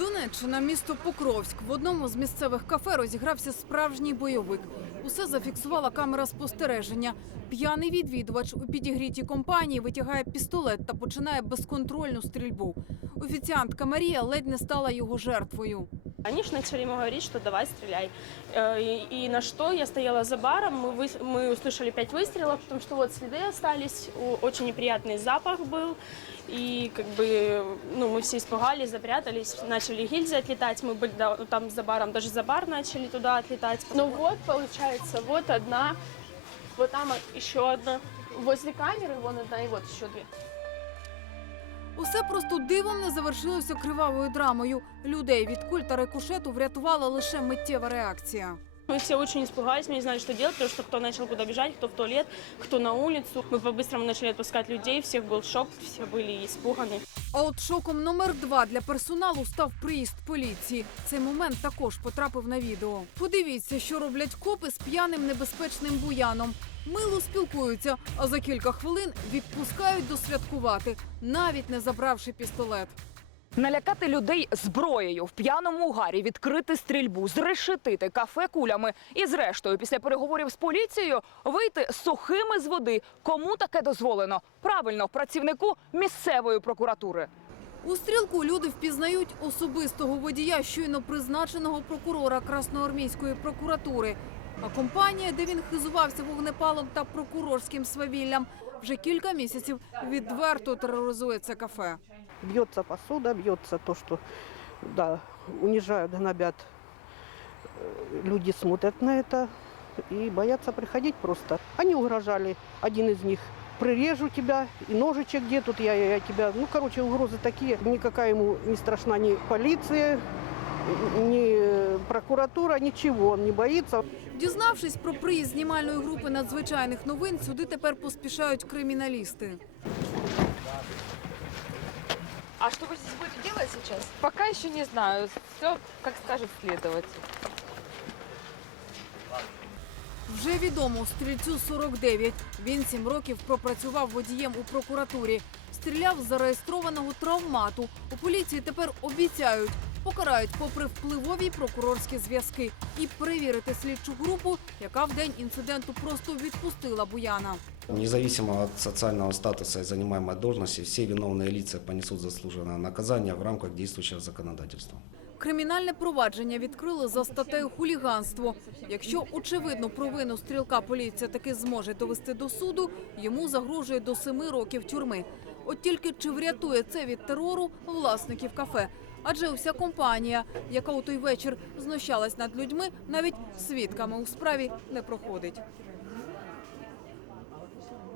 Донеччина, місто Покровськ. В одному з місцевих кафе розігрався справжній бойовик. Усе зафіксувала камера спостереження. П'яний відвідувач у підігрітій компанії витягає пістолет та починає безконтрольну стрільбу. Офіціантка Марія ледь не стала його жертвою. Они же начали ему говорить, что давай стреляй. Э, И, и на что я стояла за баром, мы, вы- мы услышали пять выстрелов, потому что вот следы остались, у- очень неприятный запах был. И как бы, ну, мы все испугались, запрятались, начали гильзы отлетать, мы были да, там за баром, даже за бар начали туда отлетать. Ну вот, получается, вот одна, вот там еще одна. Возле камеры вон одна и вот еще две. Усе просто дивом не завершилося кривавою драмою. Людей від куль та рикошету врятувала лише миттєва реакція. Мы все очень испугались, мы не знали, что делать, потому что кто начал куда бежать, кто в туалет, кто на улицу. Мы по-быстрому начали отпускать людей, всех был шок, все были испуганы. А от шоком номер два для персоналу став приїзд поліції. Цей момент також потрапив на відео. Подивіться, що роблять копи з п'яним небезпечним буяном. Мило спілкуються, а за кілька хвилин відпускають досвяткувати, навіть не забравши пістолет. Налякати людей зброєю в п'яному угарі, відкрити стрільбу, зрешетити кафе кулями і, зрештою, після переговорів з поліцією вийти сухими з води. Кому таке дозволено? Правильно, працівнику місцевої прокуратури. У стрілку люди впізнають особистого водія, щойно призначеного прокурора Красноармійської прокуратури. А компанія, де він хизувався вогнепалом та прокурорським свавіллям, вже кілька місяців відверто тероризує це кафе. Бьется посуда, бьется то, что да, унижают, гнобят. Э, Люди смотрят на это и боятся приходить просто. Они угрожали, один из них прирежу тебя, и ножичек где тут, я, я тебя. Ну, короче, угрозы такие. Никакая ему не страшна ни полиция, ни прокуратура, ничего. Он не боится. Дізнавшись про приїзд знімальної групи надзвичайних новин, сюди тепер поспішають криміналісти. А что вы здесь будете делать сейчас? Пока еще не знаю. Все, как скажет следователь. Вже відомо стрільцю 49. Він сім років пропрацював водієм у прокуратурі. Стріляв з зареєстрованого травмату. У поліції тепер обіцяють. Покарають попри впливові прокурорські зв'язки і перевірити слідчу групу, яка в день інциденту просто відпустила Буяна. Независимо от социального статуса и занимаемой должности, все виновные лица понесут заслуженное наказание в рамках действующего законодательства. Кримінальне провадження відкрили за статтею хуліганство. Якщо очевидно провину стрілка поліція таки зможе довести до суду, йому загрожує до семи років тюрми. От тільки чи врятує це від терору власників кафе? Адже уся компанія, яка у той вечір знущалась над людьми, навіть свідками у справі не проходить.